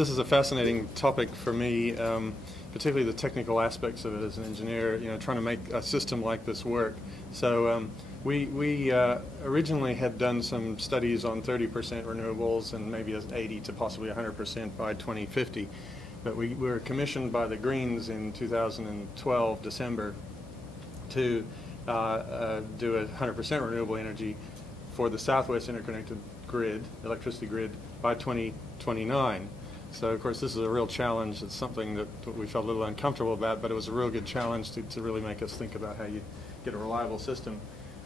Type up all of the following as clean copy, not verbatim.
this is a fascinating topic for me, particularly the technical aspects of it as an engineer, trying to make a system like this work. So we originally had done some studies on 30% renewables and maybe as 80 to possibly 100% by 2050. But we were commissioned by the Greens in 2012, December, to do a 100% renewable energy for the Southwest Interconnected Grid, electricity grid, by 2029. So, of course, this is a real challenge. It's something that we felt a little uncomfortable about, but it was a real good challenge to really make us think about how you get a reliable system.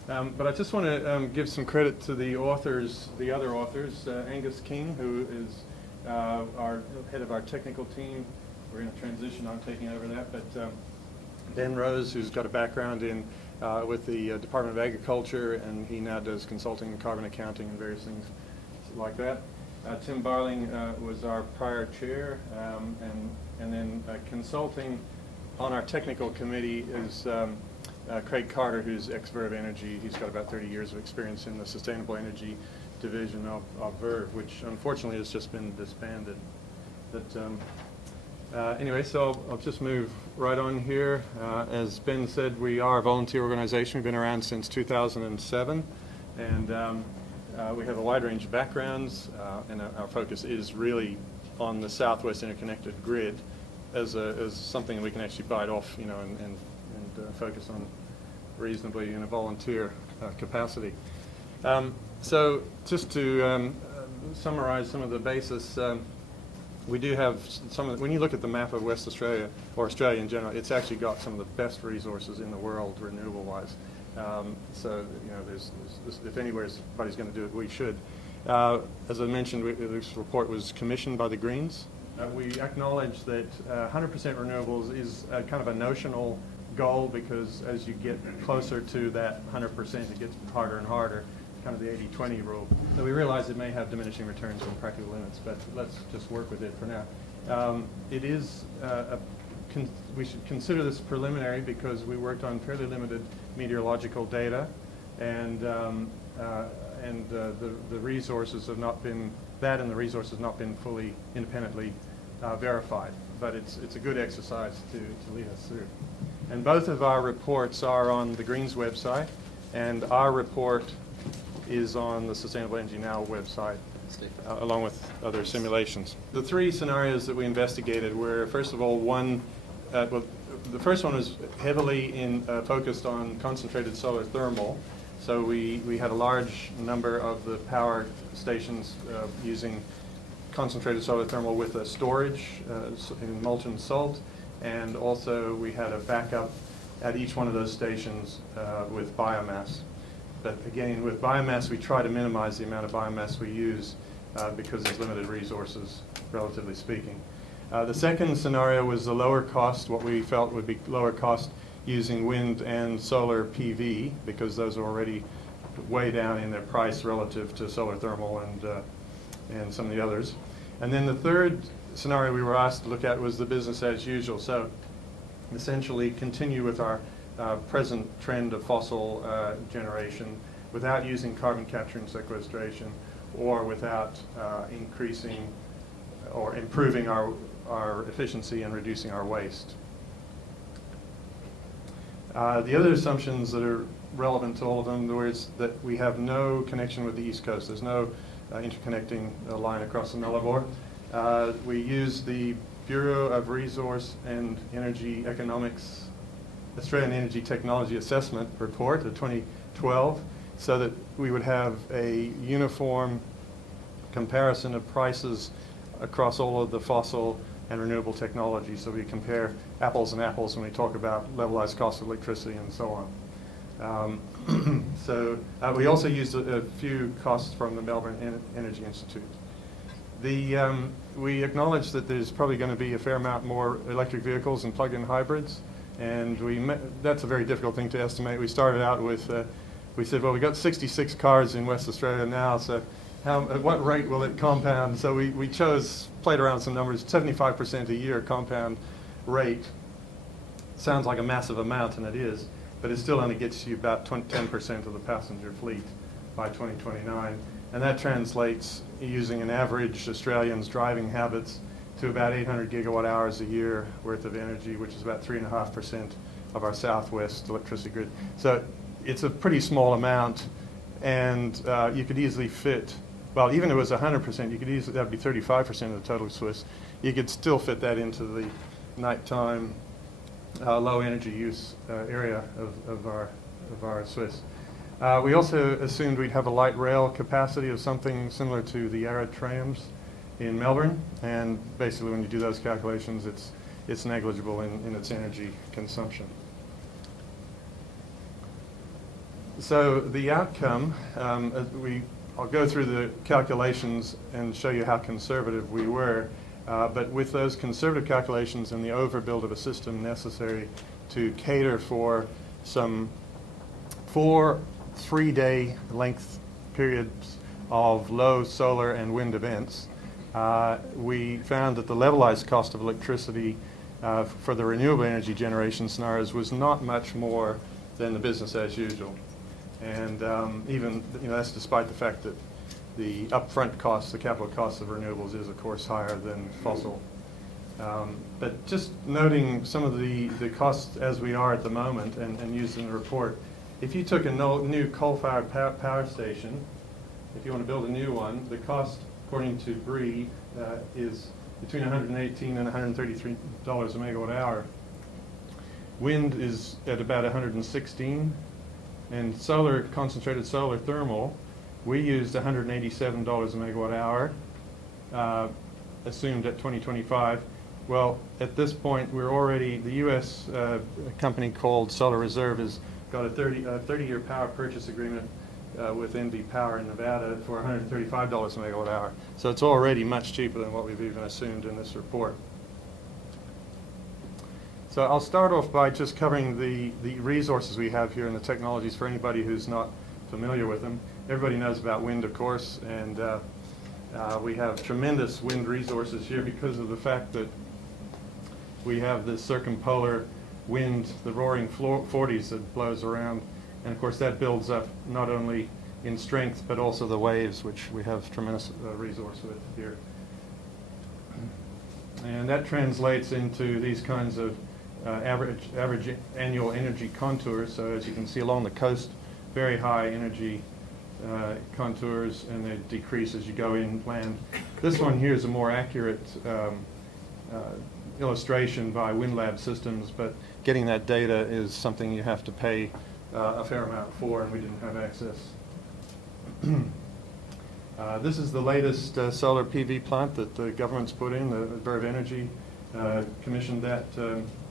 But I just want to give some credit to the authors, the other authors, Angus King, who is our head of our technical team. We're in a transition on taking over that, but Ben Rose, who's got a background in with the Department of Agriculture, and he now does consulting and carbon accounting and various things like that. Tim Barling was our prior chair, and then consulting on our technical committee is Craig Carter, who's ex-Verve Energy. He's got about 30 years of experience in the sustainable energy division of Verve, which unfortunately has just been disbanded. But anyway, so I'll just move right on here. As Ben said, we are a volunteer organization. We've been around since 2007, and we have a wide range of backgrounds, and our focus is really on the Southwest Interconnected Grid as something we can actually bite off, and focus on reasonably in a volunteer capacity. So just to summarize some of the basis, we do have when you look at the map of West Australia, or Australia in general, it's actually got some of the best resources in the world renewable-wise. So, if anybody's going to do it, we should. As I mentioned, this report was commissioned by the Greens. We acknowledge that 100% renewables is kind of a notional goal, because as you get closer to that 100%, it gets harder and harder, kind of the 80-20 rule. So we realize it may have diminishing returns and practical limits, but let's just work with it for now. It is we should consider this preliminary because we worked on fairly limited meteorological data, and the resources have not been, and the resources have not been fully independently verified. But it's a good exercise to lead us through. And both of our reports are on the Greens website, and our report is on the Sustainable Energy Now website, along with other simulations. The three scenarios that we investigated were, first of all, the first one was heavily focused on concentrated solar thermal. So we had a large number of the power stations using concentrated solar thermal with a storage in molten salt, and also we had a backup at each one of those stations with biomass. But again, with biomass, we try to minimize the amount of biomass we use because there's limited resources, relatively speaking. The second scenario was the lower cost, what we felt would be lower cost using wind and solar PV, because those are already way down in their price relative to solar thermal and some of the others. And then the third scenario we were asked to look at was the business as usual. So essentially continue with our present trend of fossil generation without using carbon capture and sequestration, or without increasing or improving our efficiency and reducing our waste. The other assumptions that are relevant to all of them, in other words, that we have no connection with the East Coast. There's no interconnecting line across the Nullarbor. We use the Bureau of Resource and Energy Economics Australian Energy Technology Assessment report of 2012, so that we would have a uniform comparison of prices across all of the fossil and renewable technology. So we compare apples and apples when we talk about levelized cost of electricity and so on. We also used a few costs from the Melbourne Energy Institute. We acknowledge that there's probably going to be a fair amount more electric vehicles and plug-in hybrids, and that's a very difficult thing to estimate. We started out with, we said, well, we got 66 cars in West Australia now, so at what rate will it compound? So we played around with some numbers, 75% a year compound rate. Sounds like a massive amount, and it is, but it still only gets you about 10% of the passenger fleet by 2029. And that translates, using an average Australian's driving habits, to about 800 gigawatt hours a year worth of energy, which is about 3.5% of our Southwest electricity grid. So it's a pretty small amount, and you could easily fit, well, even if it was 100%, you could easily, that would be 35% of the total Swiss. You could still fit that into the nighttime low energy use area of our Swiss. We also assumed we'd have a light rail capacity of something similar to the Arad trams in Melbourne, and basically when you do those calculations, it's negligible in its energy consumption. So the outcome, I'll go through the calculations and show you how conservative we were, but with those conservative calculations and the overbuild of a system necessary to cater for some 4 3-day length periods of low solar and wind events, we found that the levelized cost of electricity for the renewable energy generation scenarios was not much more than the business as usual. And even, that's despite the fact that the upfront costs, the capital costs of renewables is, of course, higher than fossil. But just noting some of the costs as we are at the moment and used in the report, if you took a new coal-fired power station, if you want to build a new one, the cost, according to BRE, is between $118 and $133 a megawatt hour. Wind is at about 116, and concentrated solar thermal, we used $187 a megawatt hour, assumed at 2025. Well, at this point, we're already, the U.S. company called Solar Reserve has got a 30-year power purchase agreement with NV Power in Nevada for $135 a megawatt hour. So it's already much cheaper than what we've even assumed in this report. So I'll start off by just covering the resources we have here and the technologies for anybody who's not familiar with them. Everybody knows about wind, of course, and we have tremendous wind resources here because of the fact that we have this circumpolar wind, the roaring 40s that blows around, and of course that builds up not only in strength but also the waves, which we have tremendous resource with here. And that translates into these kinds of average annual energy contours. So as you can see along the coast, very high energy contours, and they decrease as you go inland. This one here is a more accurate illustration by WindLab Systems, but getting that data is something you have to pay a fair amount for, and we didn't have access. This is the latest solar PV plant that the government's put in. The Bureau of Energy commissioned that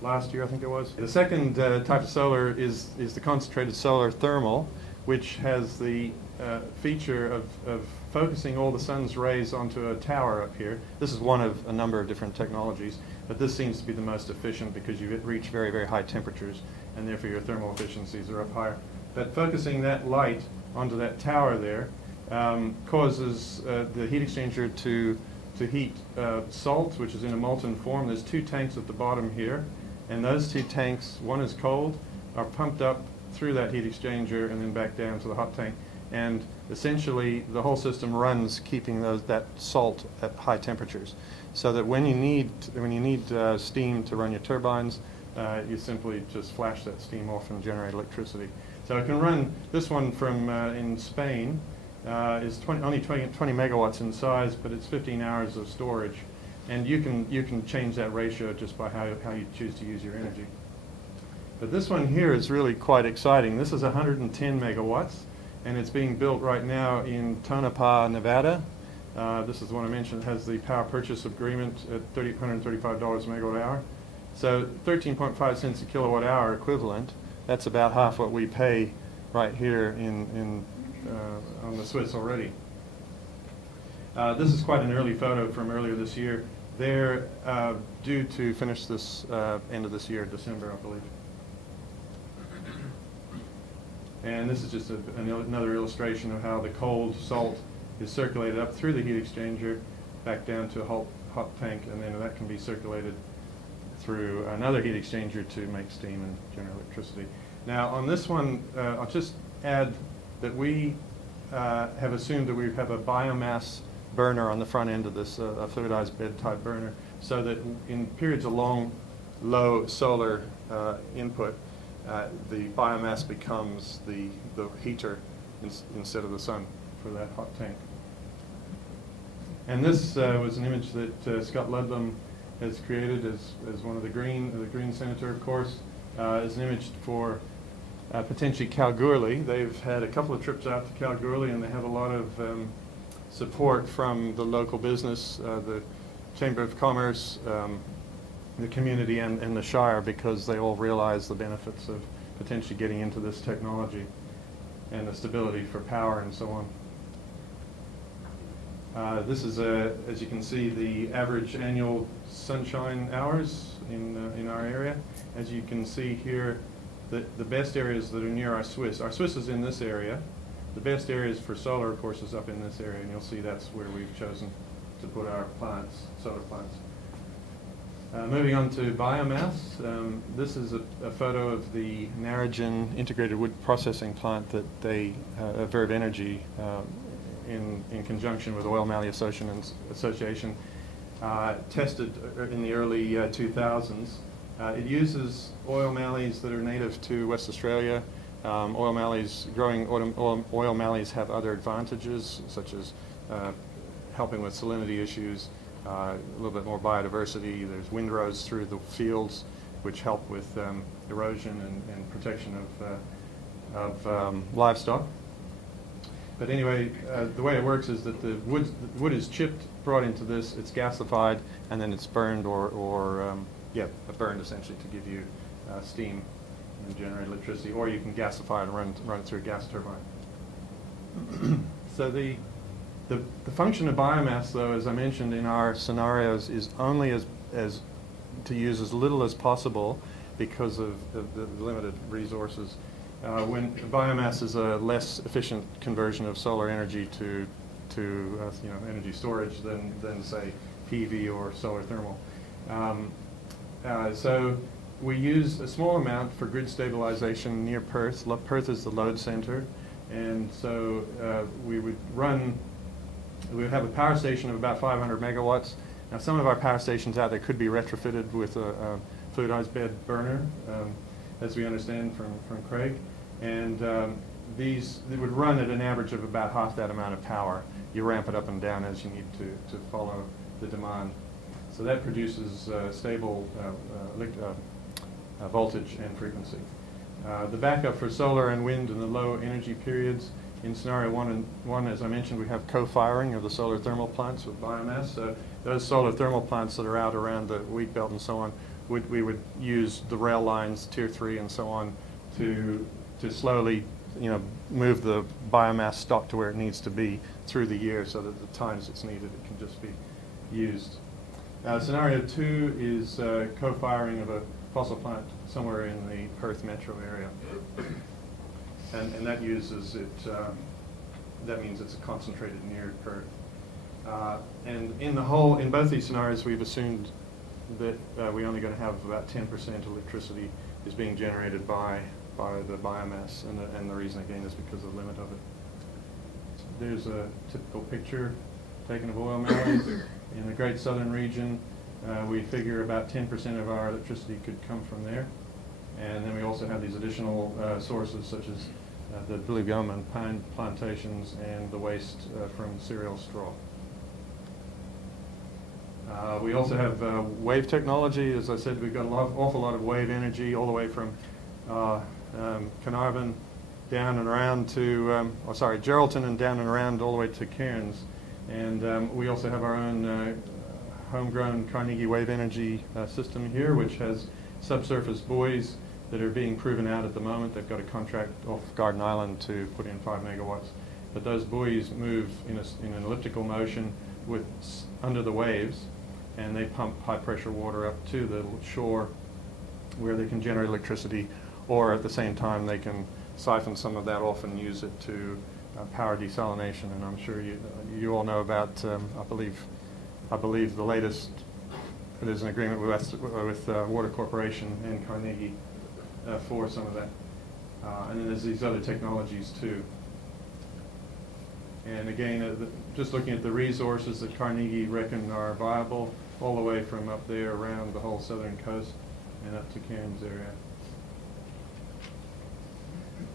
last year, I think it was. The second type of solar is the concentrated solar thermal, which has the feature of focusing all the sun's rays onto a tower up here. This is one of a number of different technologies, but this seems to be the most efficient because you reach very, very high temperatures, and therefore your thermal efficiencies are up higher. But focusing that light onto that tower there causes the heat exchanger to heat salt, which is in a molten form. There's 2 tanks at the bottom here, and those 2 tanks, one is cold, are pumped up through that heat exchanger and then back down to the hot tank. And essentially, the whole system runs keeping that salt at high temperatures, so that when you need steam to run your turbines, you simply just flash that steam off and generate electricity. So it can run. This one from in Spain is only 20 megawatts in size, but it's 15 hours of storage, and you can change that ratio just by how you choose to use your energy. But this one here is really quite exciting. This is 110 megawatts. And it's being built right now in Tonopah, Nevada. This is the one I mentioned. It has the power purchase agreement at $135 a megawatt hour. So 13.5 cents a kilowatt hour equivalent. That's about half what we pay right here on the Swiss already. This is quite an early photo from earlier this year. They're due to finish this end of this year, December, I believe. And this is just another illustration of how the cold salt is circulated up through the heat exchanger, back down to a hot tank, and then that can be circulated through another heat exchanger to make steam and generate electricity. Now on this one, I'll just add that we have assumed that we have a biomass burner on the front end of this, a fluidized bed type burner. so that in periods of low solar input, the biomass becomes the heater instead of the sun for that hot tank. And this was an image that Scott Ludlam has created as one of the Green Senator, of course, as an image for potentially Kalgoorlie. They've had a couple of trips out to Kalgoorlie, and they have a lot of support from the local business, the Chamber of Commerce, the community, and the Shire, because they all realize the benefits of potentially getting into this technology and the stability for power and so on. This is, as you can see, the average annual sunshine hours in our area. As you can see here, the best areas that are near our Swiss. Our Swiss is in this area. The best areas for solar, of course, is up in this area, and you'll see that's where we've chosen to put our plants, solar plants. Moving on to biomass, this is a photo of the Narrogin integrated wood processing plant that they, Variability, in conjunction with Oil Mallee Association, tested in the early 2000s. It uses oil mallees that are native to West Australia. Growing oil mallees have other advantages, such as helping with salinity issues, a little bit more biodiversity. There's windrows through the fields, which help with erosion and protection of livestock. But anyway, the way it works is that the wood is chipped, brought into this, it's gasified, and then it's burned burned essentially to give you steam and generate electricity, or you can gasify it and run it through a gas turbine. So the function of biomass, though, as I mentioned in our scenarios, is only as to use as little as possible because of the limited resources. When biomass is a less efficient conversion of solar energy to energy storage than say PV or solar thermal. So we use a small amount for grid stabilization near Perth. Perth is the load center, and so we would have a power station of about 500 megawatts. Now, some of our power stations out there could be retrofitted with a fluidized bed burner, as we understand from Craig. And they would run at an average of about half that amount of power. You ramp it up and down as you need to follow the demand. So that produces stable voltage and frequency. The backup for solar and wind in the low energy periods, in scenario one, as I mentioned, we have co-firing of the solar thermal plants with biomass. So those solar thermal plants that are out around the wheat belt and so on, we would use the rail lines, tier 3 and so on, to slowly move the biomass stock to where it needs to be through the year, so that the times it's needed it can just be used. Scenario 2 is co-firing of a fossil plant somewhere in the Perth metro area. And that uses it, that means it's concentrated near Perth. And in both these scenarios, we've assumed that we're only going to have about 10% electricity is being generated by the biomass, and the reason again is because of the limit of it. There's a typical picture taken of oil mallees in the Great Southern region. We figure about 10% of our electricity could come from there, and then we also have these additional sources such as the blue gum and pine plantations and the waste from cereal straw. We also have wave technology. As I said, we've got an awful lot of wave energy all the way from Carnarvon down and around to, Geraldton and down and around all the way to Cairns. And we also have our own homegrown Carnegie wave energy system here, which has subsurface buoys that are being proven out at the moment. They've got a contract off Garden Island to put in 5 megawatts. But those buoys move in an elliptical motion under the waves, and they pump high pressure water up to the shore where they can generate electricity, or at the same time they can siphon some of that off and use it to power desalination. And I'm sure you all know about, I believe the latest, there's an agreement with Water Corporation and Carnegie for some of that. And then there's these other technologies too. And again, just looking at the resources that Carnegie reckon are viable, all the way from up there around the whole southern coast and up to Cairns area.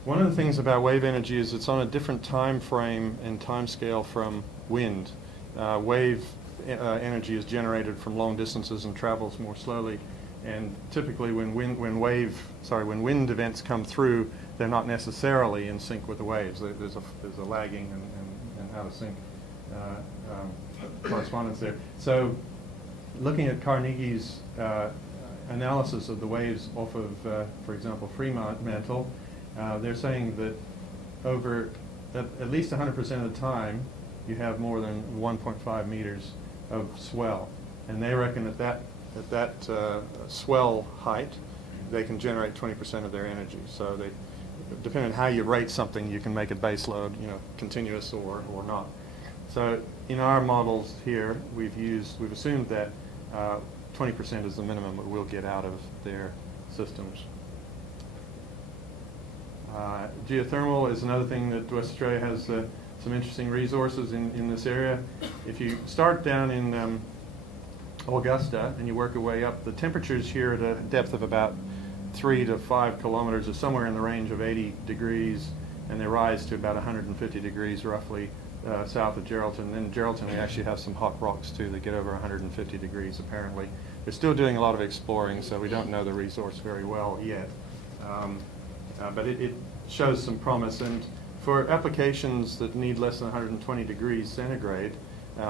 One of the things about wave energy is it's on a different time frame and time scale from wind. Wave energy is generated from long distances and travels more slowly. And typically when wind events come through, they're not necessarily in sync with the waves. There's a lagging and out of sync correspondence there. So looking at Carnegie's analysis of the waves off of, for example, Fremantle, they're saying that over at least 100% of the time, you have more than 1.5 meters of swell. And they reckon at that swell height, they can generate 20% of their energy. So they, depending on how you rate something, you can make it base load, continuous or not. So in our models here, we've assumed that 20% is the minimum that we'll get out of their systems. Geothermal is another thing that West Australia has some interesting resources in this area. If you start down in Augusta and you work your way up, the temperatures here at a depth of about 3 to 5 kilometers are somewhere in the range of 80 degrees, and they rise to about 150 degrees roughly south of Geraldton. And in Geraldton we actually have some hot rocks too that get over 150 degrees apparently. They're still doing a lot of exploring, so we don't know the resource very well yet. But it shows some promise, and for applications that need less than 120 degrees centigrade,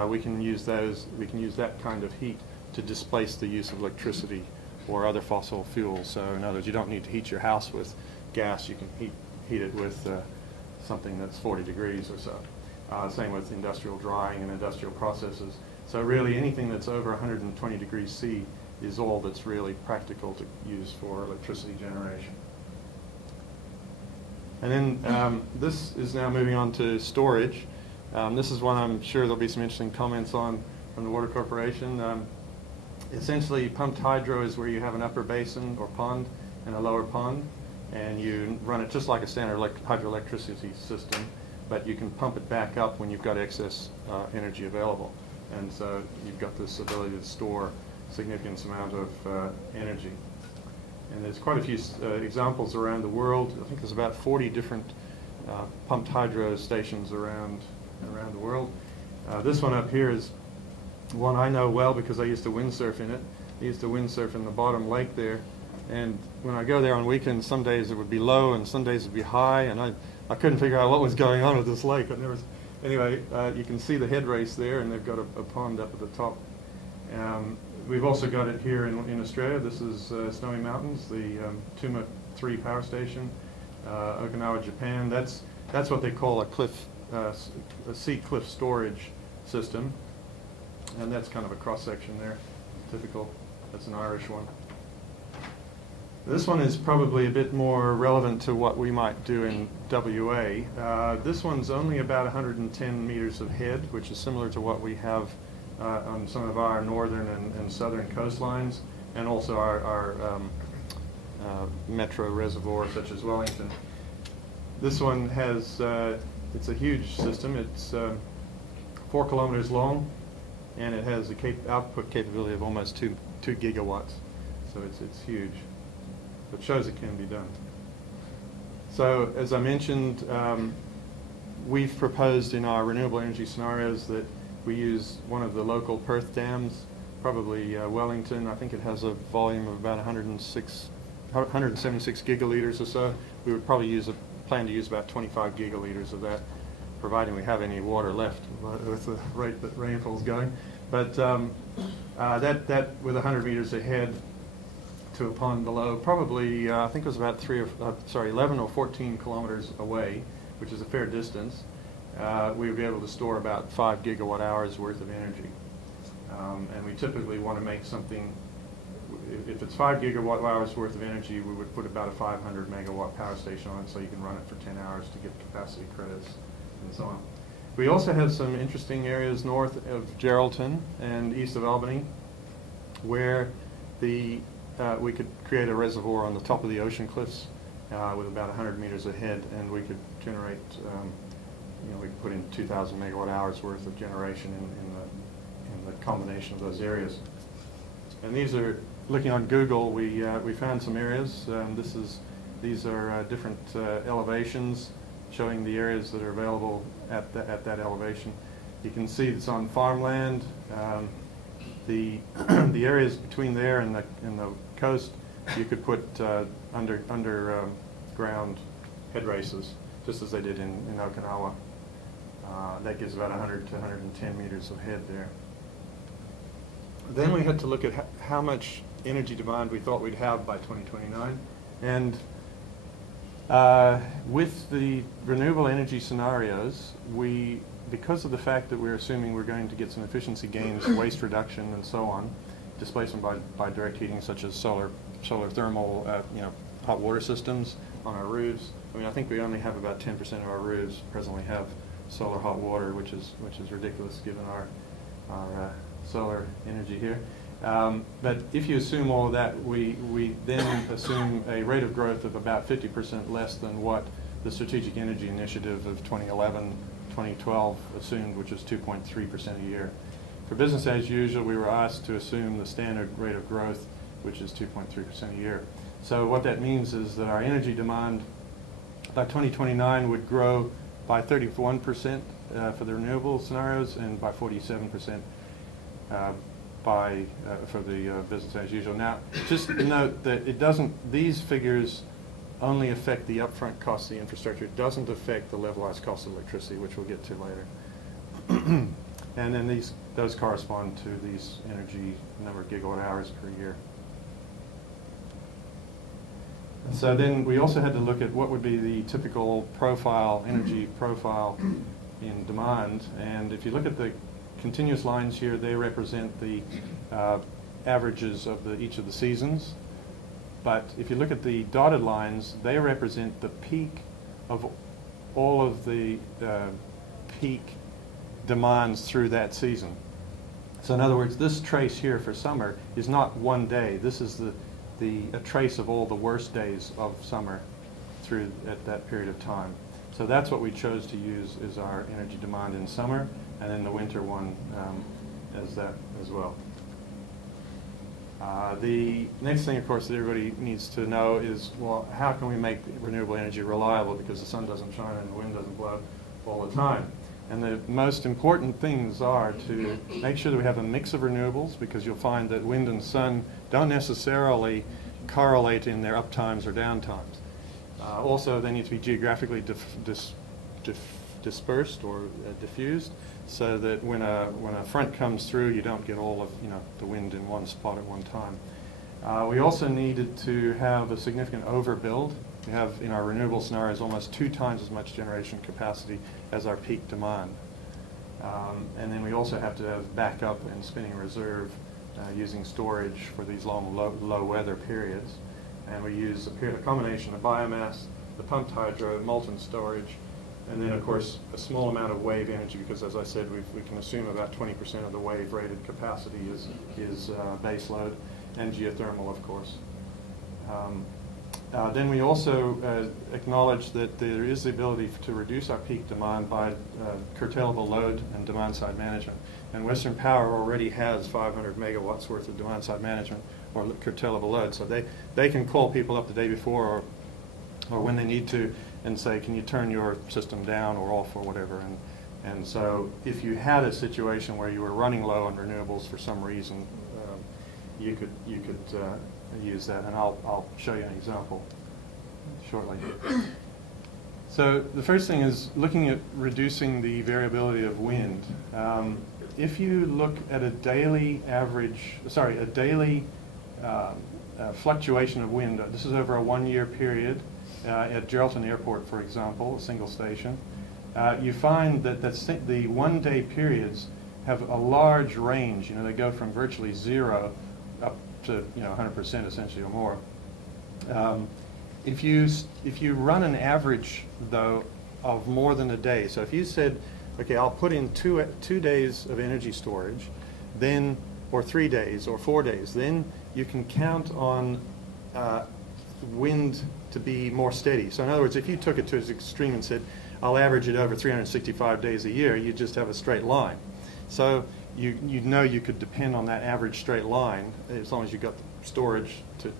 we can use that kind of heat to displace the use of electricity or other fossil fuels. So in other words, you don't need to heat your house with gas. You can heat it with something that's 40 degrees or so. Same with industrial drying and industrial processes. So really anything that's over 120 degrees C is all that's really practical to use for electricity generation. And then this is now moving on to storage. This is one I'm sure there'll be some interesting comments on from the Water Corporation. Essentially, pumped hydro is where you have an upper basin or pond and a lower pond, and you run it just like a standard hydroelectricity system, but you can pump it back up when you've got excess energy available. And so you've got this ability to store significant amount of energy. And there's quite a few examples around the world. I think there's about 40 different pumped hydro stations around the world. This one up here is one I know well because I used to windsurf in it. I used to windsurf in the bottom lake there. And when I go there on weekends, some days it would be low and some days it would be high. And I couldn't figure out what was going on with this lake. Anyway, you can see the head race there, and they've got a pond up at the top. We've also got it here in Australia. This is Snowy Mountains, the Tuma 3 power station, Okinawa, Japan. That's what they call a sea cliff storage system, and that's kind of a cross section there. Typical. That's an Irish one. This one is probably a bit more relevant to what we might do in WA. This one's only about 110 meters of head, which is similar to what we have on some of our northern and southern coastlines, and also our metro reservoirs such as Wellington. This one has, it's a huge system. It's 4 kilometers long, and it has a output capability of almost 2 gigawatts. So it's huge. It shows it can be done. So as I mentioned, we've proposed in our renewable energy scenarios that we use one of the local Perth dams, probably Wellington. I think it has a volume of about 176 gigaliters or so. We would probably plan to use about 25 gigaliters of that, providing we have any water left with the rate that rainfall's going. But that with 100 meters ahead to a pond below, probably I think it was about 11 or 14 kilometers away, which is a fair distance. We would be able to store about 5 gigawatt hours worth of energy. And we typically want to make something, if it's 5 gigawatt hours worth of energy, we would put about a 500 megawatt power station on it so you can run it for 10 hours to get capacity credits and so on. We also have some interesting areas north of Geraldton and east of Albany where we could create a reservoir on the top of the ocean cliffs with about 100 meters ahead, and we could generate, we could put in 2,000 megawatt hours worth of generation in the combination of those areas. And these are, looking on Google, we found some areas. These are different elevations showing the areas that are available at that elevation. You can see it's on farmland. The areas between there and the coast, you could put underground head races, just as they did in Okinawa. That gives about 100 to 110 meters of head there. Then we had to look at how much energy demand we thought we'd have by 2029. And with the renewable energy scenarios, because of the fact that we're assuming we're going to get some efficiency gains, waste reduction, and so on, displacement by direct heating, such as solar thermal, hot water systems on our roofs. I mean, I think we only have about 10% of our roofs presently have solar hot water, which is ridiculous given our solar energy here. But if you assume all of that, we then assume a rate of growth of about 50% less than what the Strategic Energy Initiative of 2011-2012 assumed, which was 2.3% a year. For business as usual, we were asked to assume the standard rate of growth, which is 2.3% a year. So what that means is that our energy demand by 2029 would grow by 31% for the renewable scenarios and by 47% for the business as usual. Now, just note that these figures only affect the upfront cost of the infrastructure. It doesn't affect the levelized cost of electricity, which we'll get to later. And then those correspond to these energy number of gigawatt hours per year. So then we also had to look at what would be the typical energy profile in demand. And if you look at the continuous lines here, they represent the averages of each of the seasons. But if you look at the dotted lines, they represent the peak of all of the peak demands through that season. So in other words, this trace here for summer is not one day. This is a trace of all the worst days of summer through at that period of time. So that's what we chose to use as our energy demand in summer, and then the winter one as that as well. The next thing, of course, that everybody needs to know is, well, how can we make renewable energy reliable, because the sun doesn't shine and the wind doesn't blow all the time. And the most important things are to make sure that we have a mix of renewables, because you'll find that wind and sun don't necessarily correlate in their uptimes or downtimes. Also, they need to be geographically dispersed or diffused, so that when a front comes through, you don't get all of the wind in one spot at one time. We also needed to have a significant overbuild. We have in our renewable scenarios almost 2 times as much generation capacity as our peak demand. And then we also have to have backup and spinning reserve using storage for these long low weather periods. And we use a combination of biomass, the pumped hydro, molten storage, and then of course a small amount of wave energy, because as I said, we can assume about 20% of the wave rated capacity is base load, and geothermal, of course. Then we also acknowledge that there is the ability to reduce our peak demand by curtailable load and demand-side management. And Western Power already has 500 megawatts worth of demand-side management or curtailable load. So they can call people up the day before or when they need to and say, can you turn your system down or off or whatever. And so if you had a situation where you were running low on renewables for some reason, you could use that, and I'll show you an example shortly. So the first thing is looking at reducing the variability of wind. If you look at a daily fluctuation of wind, this is over a 1-year period at Geraldton Airport, for example, a single station, you find that the 1-day periods have a large range. They go from virtually 0 up to 100% essentially or more. If you run an average though of more than a day, so if you said, okay, I'll put in 2 days of energy storage, then or 3 days or 4 days, then you can count on wind to be more steady. So in other words, if you took it to its extreme and said, I'll average it over 365 days a year, you just have a straight line. So you know you could depend on that average straight line as long as you got the storage to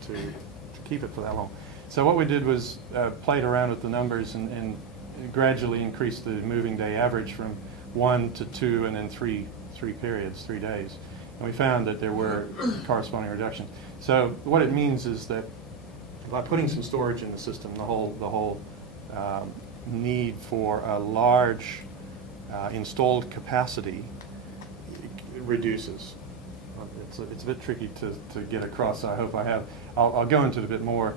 keep it for that long. So what we did was played around with the numbers and gradually increased the moving day average from 1 to 2 and then 3 periods, 3 days. And we found that there were corresponding reductions. So what it means is that by putting some storage in the system, the whole need for a large installed capacity reduces. It's a bit tricky to get across. I hope I have. I'll go into it a bit more.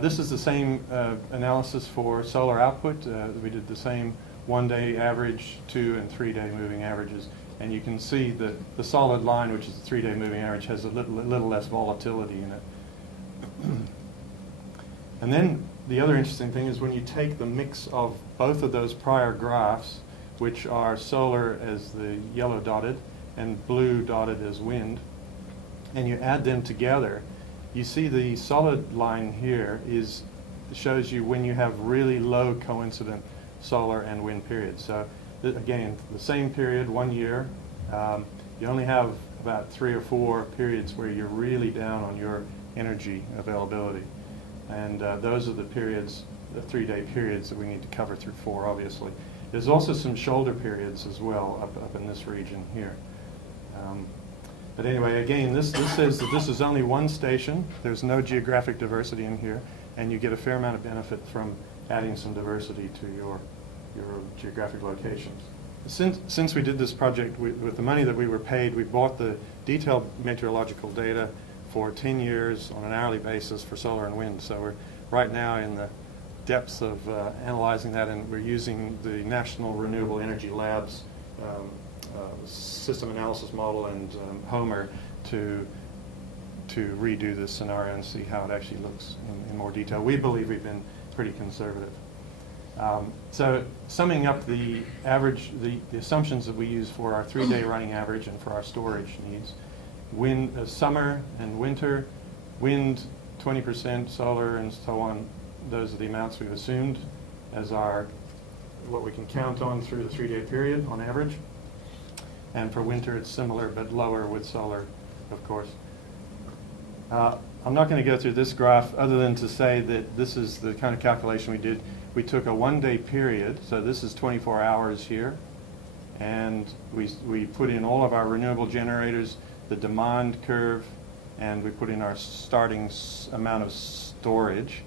This is the same analysis for solar output. We did the same 1-day average, 2 and 3-day moving averages. And you can see that the solid line, which is the 3-day moving average, has a little less volatility in it. And then the other interesting thing is when you take the mix of both of those prior graphs, which are solar as the yellow dotted and blue dotted as wind, and you add them together, you see the solid line here shows you when you have really low coincident solar and wind periods. So again, the same period, 1 year, you only have about 3 or 4 periods where you're really down on your energy availability. And those are the periods, the 3-day periods that we need to cover through 4, obviously. There's also some shoulder periods as well up in this region here. But anyway, again, this says that this is only one station. There's no geographic diversity in here, and you get a fair amount of benefit from adding some diversity to your geographic locations. Since we did this project with the money that we were paid, we bought the detailed meteorological data for 10 years on an hourly basis for solar and wind. So we're right now in the depths of analyzing that, and we're using the National Renewable Energy Lab's system analysis model and Homer to redo this scenario and see how it actually looks in more detail. We believe we've been pretty conservative. So summing up the average, the assumptions that we use for our 3-day running average and for our storage needs: wind, summer and winter, wind 20%, solar and so on. Those are the amounts we've assumed as what we can count on through the 3-day period on average. And for winter it's similar but lower with solar, of course. I'm not going to go through this graph other than to say that this is the kind of calculation we did. We took a 1-day period, so this is 24 hours here, and we put in all of our renewable generators, the demand curve, and we put in our starting amount of storage.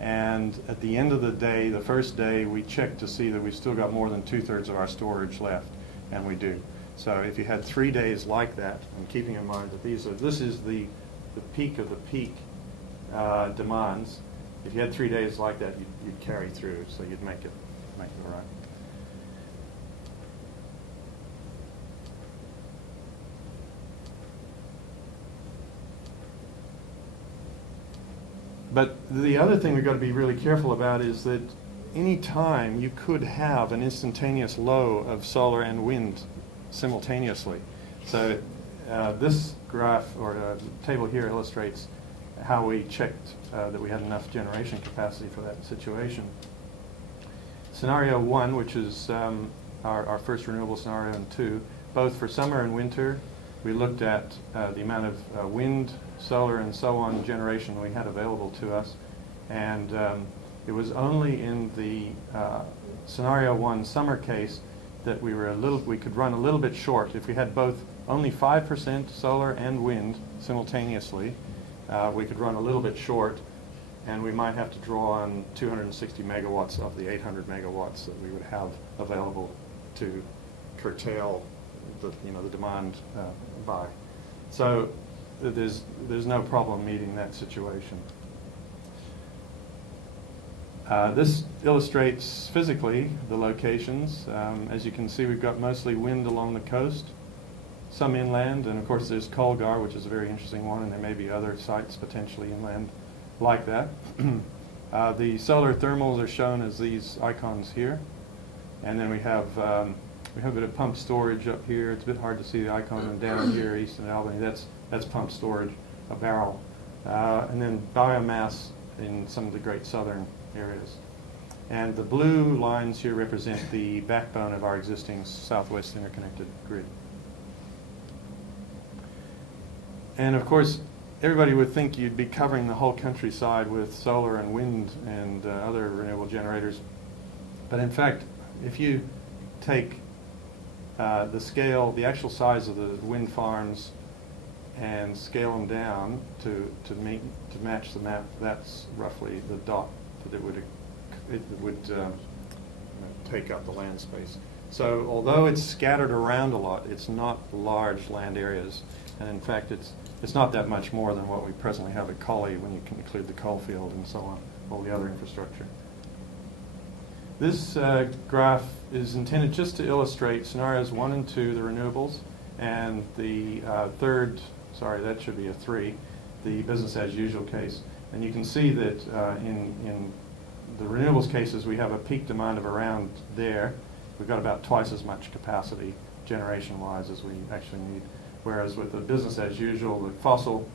And at the end of the day, the first day, we checked to see that we've still got more than 2/3 of our storage left, and we do. So if you had 3 days like that, and keeping in mind that this is the peak of the peak demands, if you had 3 days like that, you'd carry through, so you'd make it all right. But the other thing we've got to be really careful about is that any time you could have an instantaneous low of solar and wind simultaneously. So this graph or table here illustrates how we checked that we had enough generation capacity for that situation. Scenario 1, which is our first renewable scenario, and 2, both for summer and winter, we looked at the amount of wind, solar, and so on generation we had available to us. And it was only in the scenario 1 summer case that we could run a little bit short. If we had only 5% solar and wind simultaneously, we could run a little bit short, and we might have to draw on 260 megawatts of the 800 megawatts that we would have available to curtail the demand by. So there's no problem meeting that situation. This illustrates physically the locations. As you can see, we've got mostly wind along the coast, some inland, and of course there's Colgar, which is a very interesting one, and there may be other sites potentially inland like that. The solar thermals are shown as these icons here, and then we have a bit of pumped storage up here. It's a bit hard to see the icon, and down here, east in Albany, that's pumped storage, a barrel, and then biomass in some of the great southern areas. And the blue lines here represent the backbone of our existing southwest interconnected grid. And of course, everybody would think you'd be covering the whole countryside with solar and wind and other renewable generators. But in fact, if you take the scale, the actual size of the wind farms and scale them down to match the map, that's roughly the dot that it would take up the land space. So although it's scattered around a lot, it's not large land areas. And in fact, it's not that much more than what we presently have at Collie when you can include the coal field and so on, all the other infrastructure. This graph is intended just to illustrate scenarios 1 and 2, the renewables, and the third, sorry, that should be a 3, the business as usual case. And you can see that in the renewables cases, we have a peak demand of around there. We've got about twice as much capacity generation-wise as we actually need. Whereas with the business as usual, the fossil,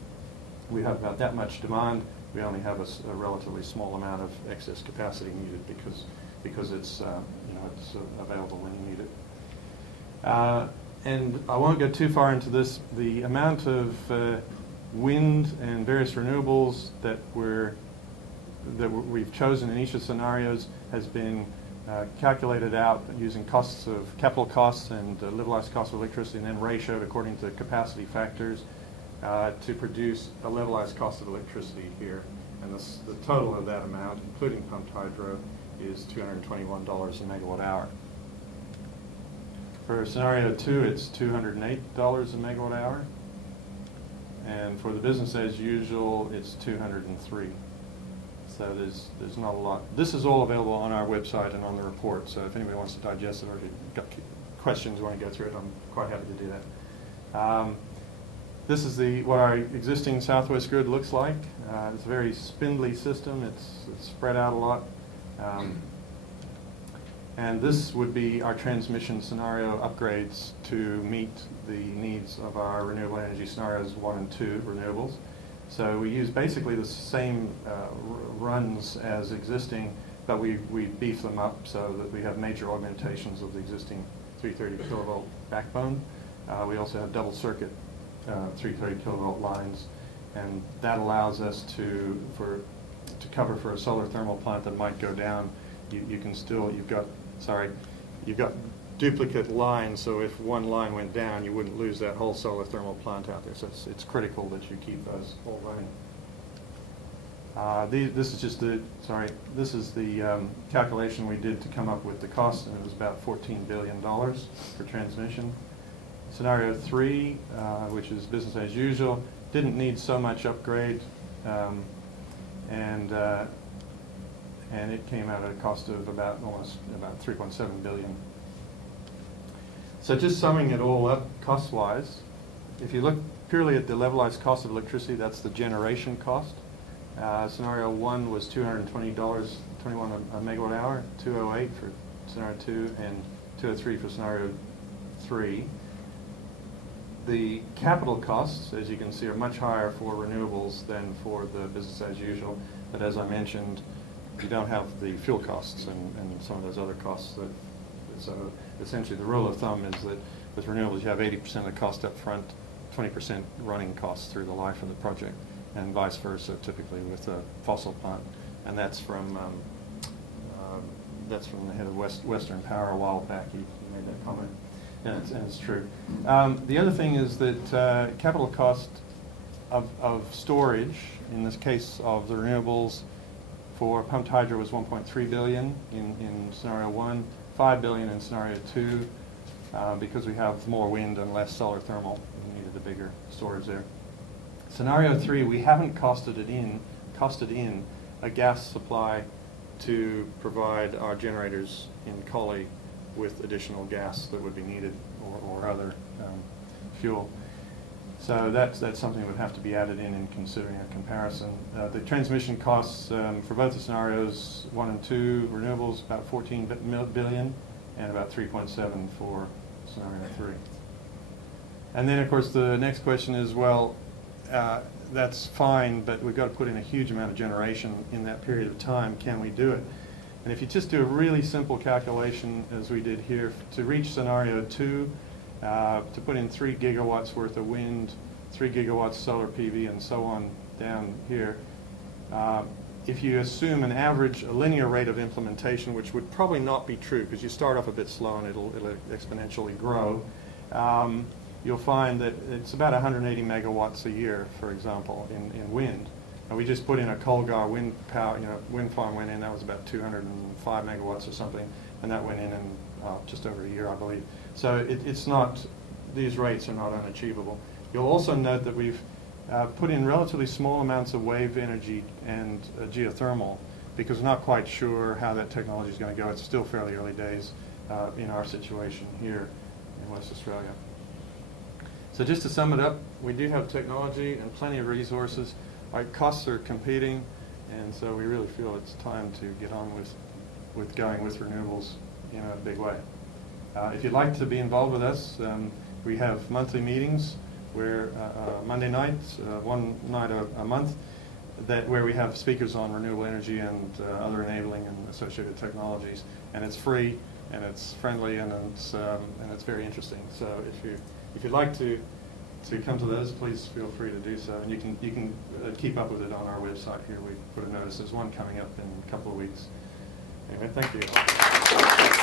we have about that much demand. We only have a relatively small amount of excess capacity needed because it's it's available when you need it. And I won't go too far into this. The amount of wind and various renewables that we've chosen in each of the scenarios has been calculated out using capital costs and levelized cost of electricity, and then ratioed according to capacity factors to produce a levelized cost of electricity here. And the total of that amount, including pumped hydro, is $221 a megawatt hour. For scenario 2, it's $208 a megawatt hour. And for the business as usual, it's 203. So there's not a lot. This is all available on our website and on the report. So if anybody wants to digest it or if you've got questions, want to go through it, I'm quite happy to do that. This is what our existing Southwest grid looks like. It's a very spindly system. It's spread out a lot. And this would be our transmission scenario upgrades to meet the needs of our renewable energy scenarios 1 and 2 renewables. So we use basically the same runs as existing, but we beef them up so that we have major augmentations of the existing 330 kilovolt backbone. We also have double circuit 330 kilovolt lines, and that allows us to cover for a solar thermal plant that might go down. You've got duplicate lines, so if one line went down, you wouldn't lose that whole solar thermal plant out there. So it's critical that you keep those all running. This is the calculation we did to come up with the cost, and it was about $14 billion for transmission. Scenario 3, which is business as usual, didn't need so much upgrade, and it came out at a cost of about 3.7 billion. So just summing it all up cost-wise, if you look purely at the levelized cost of electricity, that's the generation cost. Scenario 1 was $220.21 a megawatt hour, 208 for scenario 2, and 203 for scenario 3. The capital costs, as you can see, are much higher for renewables than for the business as usual. But as I mentioned, you don't have the fuel costs and some of those other costs. So essentially the rule of thumb is that with renewables you have 80% of the cost up front, 20% running costs through the life of the project, and vice versa typically with a fossil plant. And that's from the head of Western Power a while back. He made that comment. And it's true. The other thing is that capital cost of storage, in this case of the renewables, for pumped hydro was $1.3 billion in scenario 1, $5 billion in scenario 2, because we have more wind and less solar thermal. We needed a bigger storage there. Scenario 3, we haven't costed in a gas supply to provide our generators in Collie with additional gas that would be needed or other fuel. So that's something that would have to be added in considering a comparison. The transmission costs for both the scenarios 1 and 2 renewables about $14 billion and about 3.7 for scenario 3. And then of course the next question is, well, that's fine, but we've got to put in a huge amount of generation in that period of time. Can we do it? And if you just do a really simple calculation, as we did here, to reach scenario 2, to put in 3 gigawatts worth of wind 3 gigawatts solar PV, and so on down here. If you assume an average, a linear rate of implementation, which would probably not be true because you start off a bit slow and it'll exponentially grow, you'll find that it's about 180 megawatts a year, for example, in wind. And we just put in a Colgar wind power, wind farm went in, that was about 205 megawatts or something, and that went in just over a year, I believe. So it's not, these rates are not unachievable. You'll also note that we've put in relatively small amounts of wave energy and geothermal because we're not quite sure how that technology is going to go. It's still fairly early days in our situation here in West Australia. So just to sum it up, we do have technology and plenty of resources. Our costs are competing, and so we really feel it's time to get on with going with renewables in a big way. If you'd like to be involved with us, we have monthly meetings where Monday nights, one night a month, where we have speakers on renewable energy and other enabling and associated technologies, and it's free and it's friendly and it's very interesting. So if you'd like to come to those, please feel free to do so, and you can keep up with it on our website here. We put a notice. There's one coming up in a couple of weeks. Anyway, thank you.